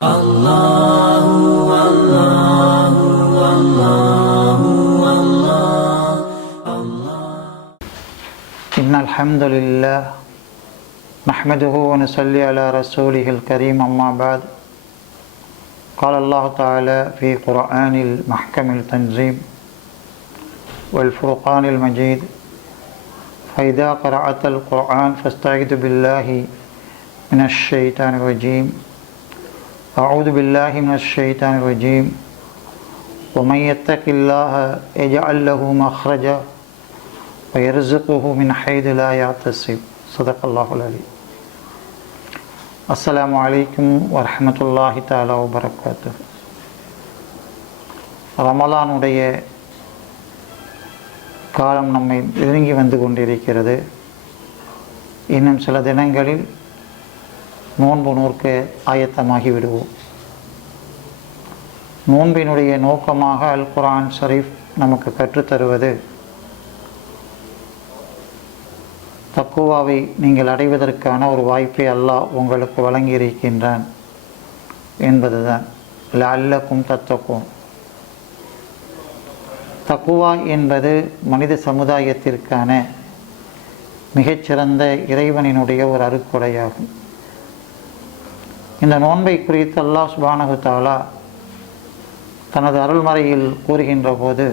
Allahu Allahu Allahu Allah. Innal hamdalillah nahmaduhu wa nusalli ala rasulihil kareem amma ba'd. Qala Allah ta'ala fi Qur'anil mahkamil tanzim wal furqanil majid. Fa idha qara'atal Qur'an fasta'idhu billahi minash shaitanir rajim. أعوذ بالله من الشيطان الرجيم ومن يتق الله يجعل له مخرجا ويرزقه من حيث لا يحتسب صدق الله العليم. السلام عليكم ورحمة الله تعالى وبركاته. ரமலானுடைய காலம் நம்மை நெருங்கி வந்து கொண்டிருக்கிறது. இன்னும் சில தினங்களில் நோன்பு நோற்க ஆயத்தமாகி விடுவோம். நோன்பினுடைய நோக்கமாக அல் குர்ஆன் ஷரீஃப் நமக்கு கற்றுத்தருவது தக்குவாவை நீங்கள் அடைவதற்கான ஒரு வாய்ப்பை அல்லாஹ் உங்களுக்கு வழங்கியிருக்கின்றான் என்பதுதான். லஅல்லக்கும் தத்தக்கும். தக்குவா என்பது மனித சமுதாயத்திற்கான மிகச்சிறந்த இறைவனினுடைய ஒரு அருட்கொடையாகும். இந்த நோன்பை குறித்து அல்லாஹ் சுப்ஹானஹு தஆலா தனது அருள்மறையில் கூறுகின்ற போது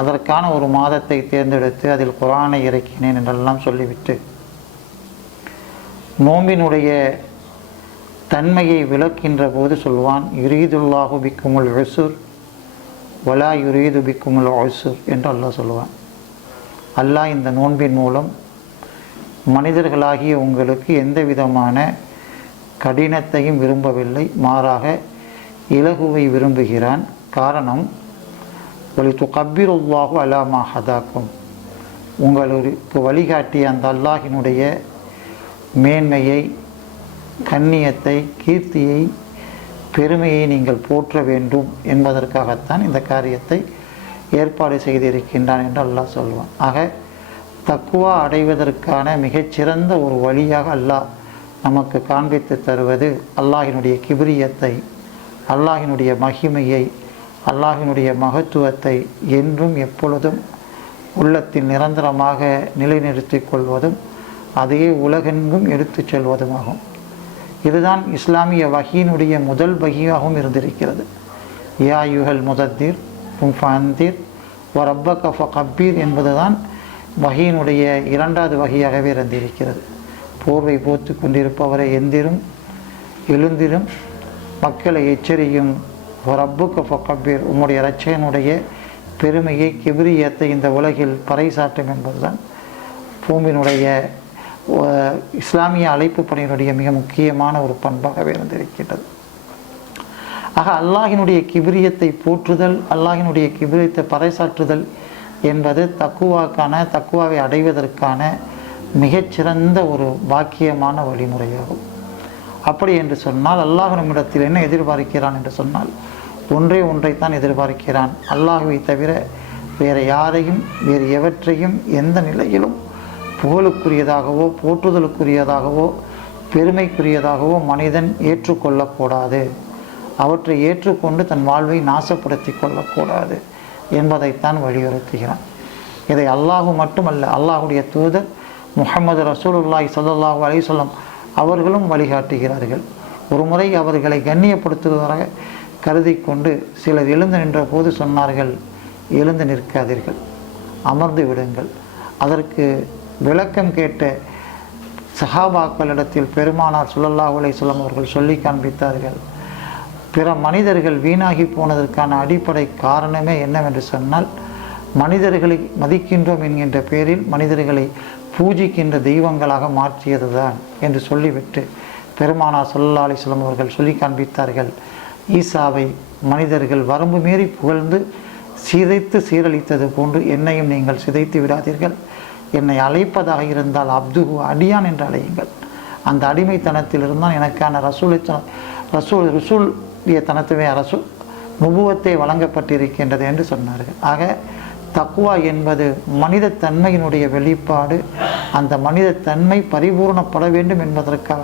அதற்கான ஒரு மாதத்தை தேர்ந்தெடுத்து அதில் குர்ஆனை இறக்கினேன் என்றெல்லாம் சொல்லிவிட்டு நோம்பினுடைய தன்மையை விளக்கின்ற போது சொல்வான், யுரீதுல்லாஹு பிக்குமுல் உஸ்ர் வலா யுரீது பிக்குமுல் உஸ்ர் என்று அல்லாஹ் சொல்லுவான். அல்லாஹ் இந்த நோன்பின் மூலம் மனிதர்களாகிய உங்களுக்கு எந்த விதமான கடினத்தையும் விரும்பவில்லை, மாறாக இலகுவை விரும்புகிறான். காரணம், வலிதுகப்பிருல்லாஹு அலா மா ஹதாக்கும். உங்களுக்கு வழிகாட்டிய அந்த அல்லாஹினுடைய மேன்மையை, கண்ணியத்தை, கீர்த்தியை, பெருமையை நீங்கள் போற்ற வேண்டும் என்பதற்காகத்தான் இந்த காரியத்தை ஏற்பாடு செய்திருக்கின்றான் என்று அல்லாஹ் சொல்வான். ஆக தக்குவா அடைவதற்கான மிகச்சிறந்த ஒரு வழியாக அல்லாஹ் நமக்கு காண்பித்து தருவது அல்லாஹினுடைய கிபிரியத்தை, அல்லாஹினுடைய மகிமையை, அல்லாஹினுடைய மகத்துவத்தை என்றும் எப்பொழுதும் உள்ளத்தில் நிரந்தரமாக நிலைநிறுத்திக் கொள்வதும் அதையே உலகெங்கும் எடுத்துச் செல்வதுமாகும். இதுதான் இஸ்லாமிய வஹீனுடைய முதல் வஹீயாகவும் இருந்திருக்கிறது. யா யுஹல் முதத்தீர் ஃபஅந்தீர் வ ரப்பக ஃபகப்பீர் என்பதுதான் வஹீனுடைய இரண்டாவது வஹீயாகவே இருந்திருக்கிறது. போர்வை போத்து கொண்டிருப்பவரை எந்திரும், எழுந்திரும், மக்களை எச்சரியும், ரப்புக்க ஃபகப்பீர், உம்முடைய இரட்சகனுடைய பெருமையை, கிபிரியத்தை இந்த உலகில் பறைசாற்றும் என்பதுதான் பூமியினுடைய இஸ்லாமிய அழைப்பு பணியினுடைய மிக முக்கியமான ஒரு பண்பாகவே இருந்திருக்கின்றது. ஆக அல்லாஹினுடைய கிபிரியத்தை போற்றுதல், அல்லாஹினுடைய கிபிரியத்தை பறைசாற்றுதல் என்பது தக்குவாவை அடைவதற்கான மிகச்சிறந்த ஒரு பாக்கியமான வழிமுறையாகும். அப்படி என்று சொன்னால் அல்லாஹ் நம்மிடத்தில் என்ன எதிர்பார்க்கிறான் என்று சொன்னால் ஒன்றைத்தான் எதிர்பார்க்கிறான். அல்லாஹுவை தவிர வேறு யாரையும், வேறு எவற்றையும் எந்த நிலையிலும் புகழுக்குரியதாகவோ, போற்றுதலுக்குரியதாகவோ, பெருமைக்குரியதாகவோ மனிதன் ஏற்றுக்கொள்ளக்கூடாது. அவற்றை ஏற்றுக்கொண்டு தன் வாழ்வை நாசப்படுத்தி கொள்ளக்கூடாது என்பதைத்தான் வலியுறுத்துகிறான். இதை அல்லாஹு மட்டுமல்ல, அல்லாஹுடைய தூதர் முஹம்மது ரசூலுல்லாஹி ஸல்லல்லாஹு அலைஹி வஸல்லம் அவர்களும் வழிகாட்டுகிறார்கள். ஒரு முறை அவர்களை கண்ணியப்படுத்துவதாக கருதி கொண்டு சிலர் எழுந்து நின்ற போது சொன்னார்கள், எழுந்து நிற்காதீர்கள், அமர்ந்து விடுங்கள். அதற்கு விளக்கம் கேட்ட சஹாபாக்களிடத்தில் பெருமானார் ஸல்லல்லாஹு அலைஹி வஸல்லம் அவர்கள் சொல்லி காண்பித்தார்கள், பிற மனிதர்கள் வீணாகி போனதற்கான அடிப்படை காரணமே என்னவென்று சொன்னால், மனிதர்களை மதிக்கின்றோம் என்கின்ற பேரில் மனிதர்களை பூஜிக்கின்ற தெய்வங்களாக மாற்றியது தான் என்று சொல்லிவிட்டு பெருமானார் ஸல்லல்லாஹு அலைஹி வஸல்லம் அவர்கள் சொல்லி காண்பித்தார்கள், ஈசாவை மனிதர்கள் வரம்பு மீறி புகழ்ந்து சிதைத்து சீரழித்தது போன்று என்னையும் நீங்கள் சிதைத்து விடாதீர்கள். என்னை அழைப்பதாக இருந்தால் அப்துஹு, அடியான் என்று அழையுங்கள். அந்த அடிமைத்தனத்தில் இருந்தால் எனக்கான ரசூலிய தனத்துவே நுபுவத்தை வழங்கப்பட்டிருக்கின்றது என்று சொன்னார்கள். ஆக தக்குவா என்பது மனித தன்மையினுடைய வெளிப்பாடு. அந்த மனித தன்மை பரிபூர்ணப்பட வேண்டும் என்பதற்காக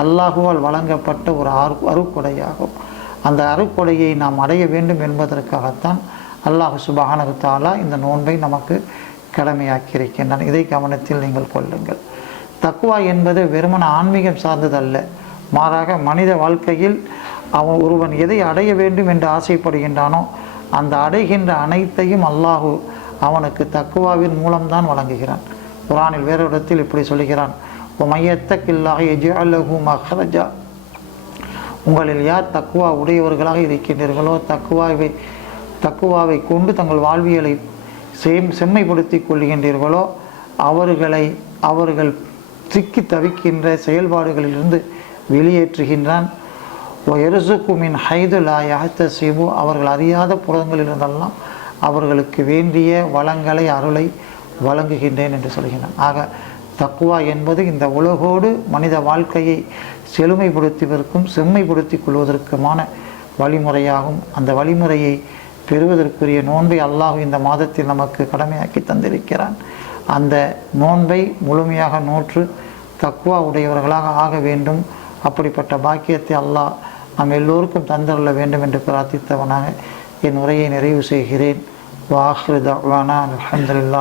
அல்லாஹுவால் வழங்கப்பட்ட ஒரு அருட்கொடையாகும். அந்த அருட்கொடையை நாம் அடைய வேண்டும் என்பதற்காகத்தான் அல்லாஹ் சுப்ஹானஹு தஆலா இந்த நோன்பை நமக்கு கடமையாக்கியிருக்கின்றான். இதை கவனத்தில் நீங்கள் கொள்ளுங்கள். தக்வா என்பது வெறுமன ஆன்மீகம் சார்ந்ததல்ல, மாறாக மனித வாழ்க்கையில் ஒருவன் எதை அடைய வேண்டும் என்று ஆசைப்படுகின்றானோ அந்த அடைகின்ற அனைத்தையும் அல்லாஹு அவனுக்கு தக்குவாவின் மூலம்தான் வழங்குகிறான். குர்ஆனில் வேறு இடத்தில் இப்படி சொல்கிறான், மையத்தக்கில்லாக எஜ்அலஹு மஹ்ரஜா. உங்களில் யார் தக்குவா உடையவர்களாக இருக்கின்றீர்களோ, தக்குவாவை கொண்டு தங்கள் வாழ்வியலை செம்மைப்படுத்தி கொள்கின்றீர்களோ அவர்கள் சிக்கி தவிக்கின்ற செயல்பாடுகளிலிருந்து வெளியேற்றுகின்றான். எருசுக்குமின் ஹைது லா யஹ்தசிபு. அவர்கள் அறியாத புறங்களிலிருந்தெல்லாம் அவர்களுக்கு வேண்டிய வளங்களை அருளை வழங்குகின்றேன் என்று சொல்கிறான். ஆக தக்குவா என்பது இந்த உலகோடு மனித வாழ்க்கையை செழுமைப்படுத்துவதற்கும் செம்மைப்படுத்திக் கொள்வதற்குமான வழிமுறையாகும். அந்த வழிமுறையை பெறுவதற்குரிய நோன்பை அல்லாஹ் இந்த மாதத்தில் நமக்கு கடமையாக்கி தந்திருக்கிறான். அந்த நோன்பை முழுமையாக நோற்று தக்வா உடையவர்களாக ஆக வேண்டும். அப்படிப்பட்ட பாக்கியத்தை அல்லாஹ் நம் எல்லோருக்கும் தந்தருள வேண்டும் என்று பிரார்த்தித்தவனாக என் உரையை நிறைவு செய்கிறேன். வாஹிரு தஅவானா அல்ஹம்துலில்லாஹ்.